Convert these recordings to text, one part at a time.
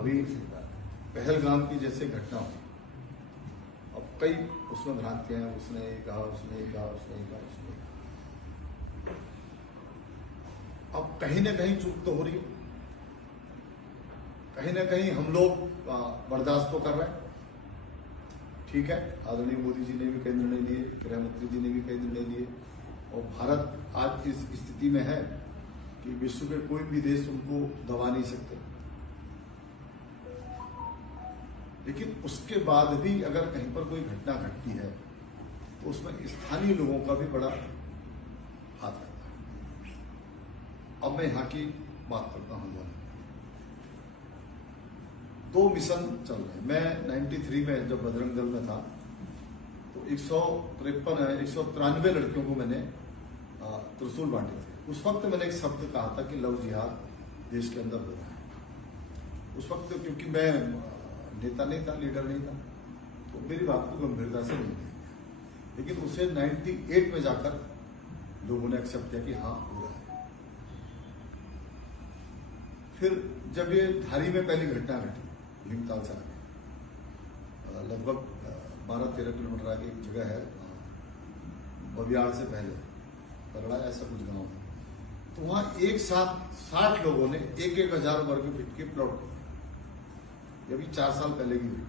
अभी पहलगाम की जैसे घटना हुई, अब कई उसमें भ्रांतियां हैं, उसने ये कहा, उसने ये कहा, उसने ये कहा, उसने ये कहा। अब कहीं ना कहीं चूक तो हो रही है, कहीं ना कहीं हम लोग बर्दाश्त तो कर रहे हैं। ठीक है, आदरणीय मोदी जी ने भी कई निर्णय लिए, गृह मंत्री जी ने भी कई निर्णय लिए, और भारत आज इस स्थिति में है कि विश्व के कोई भी देश उनको दबा नहीं सकते। लेकिन उसके बाद भी अगर कहीं पर कोई घटना घटती है तो उसमें स्थानीय लोगों का भी बड़ा हाथ रहता है। अब मैं यहाँ की बात करता हूँ। दो मिशन चल रहे हैं। मैं 93 में जब बजरंग दल में था तो 193 लड़कियों को मैंने त्रिशूल बांटे थे। उस वक्त मैंने एक शब्द कहा था कि लव जिहाद देश के अंदर हो रहा है। उस वक्त क्योंकि मैं नेता नहीं था, लीडर नहीं था, तो मेरी बात को गंभीरता से नहीं लिया। लेकिन उसे 98 में जाकर लोगों ने एक्सेप्ट किया कि हाँ हो रहा है। फिर जब ये धारी में पहली घटना घटी, भीमताल से आगे लगभग 12-13 किलोमीटर आगे एक जगह है, बबियाड़ से पहले पगड़ा ऐसा कुछ गांव है, तो वहां एक साथ 60 लोगों ने 1,000 वर्ग फीट के प्लॉट किए। अभी 4 साल पहले की हुई।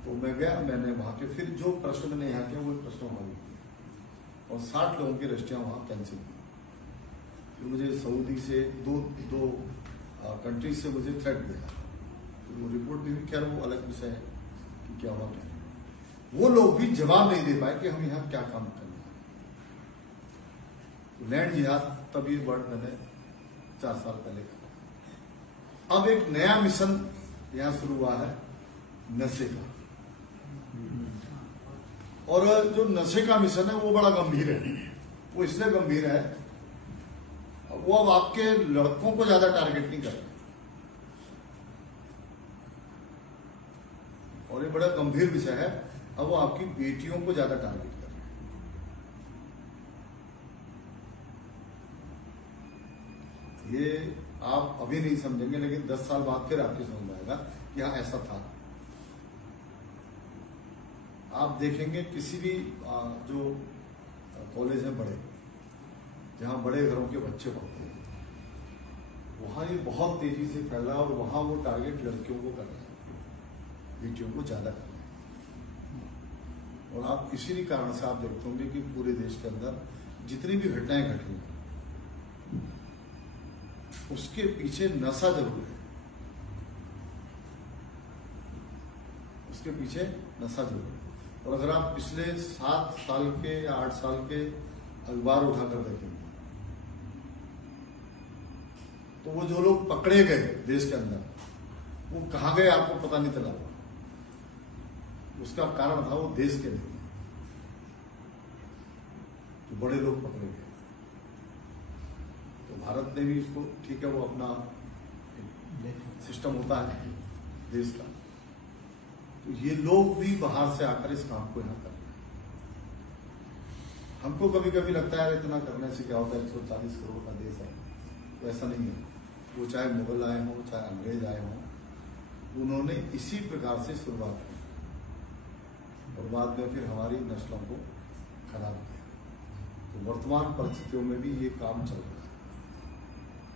तो मैं गया, मैंने वहां के फिर जो प्रश्न मैंने यहाँ किया वो प्रश्न वहां भी किया, और 60 लोगों की रजिस्ट्रियां वहां कैंसिल की। फिर मुझे सऊदी से दो कंट्रीज से मुझे थ्रेट दिया, तो वो रिपोर्ट भी खैर वो अलग विषय है कि क्या हुआ क्या। वो लोग भी जवाब नहीं दे पाए कि हम यहाँ क्या काम कर रहे हैं। तो लैंड जिहाद तब ये वर्ड मैंने 4 साल पहले कहा। अब एक नया मिशन यहां शुरू हुआ है, नशे का। और जो नशे का मिशन है वो बड़ा गंभीर है। वो इसलिए गंभीर है, वो अब आपके लड़कों को ज्यादा टारगेट नहीं कर रहे, और ये बड़ा गंभीर विषय है। अब वो आपकी बेटियों को ज्यादा टारगेट कर रहे हैं। ये आप अभी नहीं समझेंगे, लेकिन 10 साल बाद फिर आपकी समझ में आएगा कि हाँ ऐसा था। आप देखेंगे किसी भी जो कॉलेज है बड़े, जहां बड़े घरों के बच्चे पढ़ते हैं, वहां ये बहुत तेजी से फैल रहा है, और वहां वो टारगेट लड़कियों को कर रहे हैं, बेटियों को ज्यादा कर रहे हैं। और आप इसी कारण से आप देखते होंगे कि पूरे देश के अंदर जितनी भी घटनाएं घट रही हैं उसके पीछे नशा जरूर है, उसके पीछे नशा जरूर है। और अगर आप पिछले 7 साल के या 8 साल के अखबार उठाकर देखेंगे तो वो जो लोग पकड़े गए देश के अंदर, वो कहां गए आपको पता नहीं चला। उसका कारण था वो देश के नहीं, तो बड़े लोग पकड़े गए। तो भारत ने भी इसको, ठीक है, वो अपना सिस्टम होता है देश का, तो ये लोग भी बाहर से आकर इस काम को यहाँ कर रहे हैं। हमको कभी कभी लगता है इतना करने से क्या होता है, 140 करोड़ का देश है, तो ऐसा नहीं है। वो चाहे मुगल आए हों, चाहे अंग्रेज आए हों, उन्होंने इसी प्रकार से शुरुआत की, और बाद में फिर हमारी नस्लों को खराब किया। तो वर्तमान परिस्थितियों में भी ये काम चल रहा है।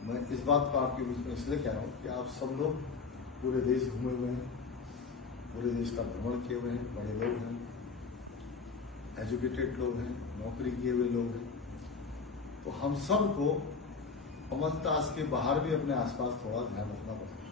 मैं इस बात को आपके बीच में इसलिए कह रहा हूँ कि आप सब लोग पूरे देश घूमे हुए हैं, पूरे देश का भ्रमण किए हुए हैं, बड़े लोग हैं, एजुकेटेड लोग हैं, नौकरी किए हुए लोग हैं। तो हम सबको अमलताज के बाहर भी अपने आसपास थोड़ा ध्यान रखना पड़ेगा।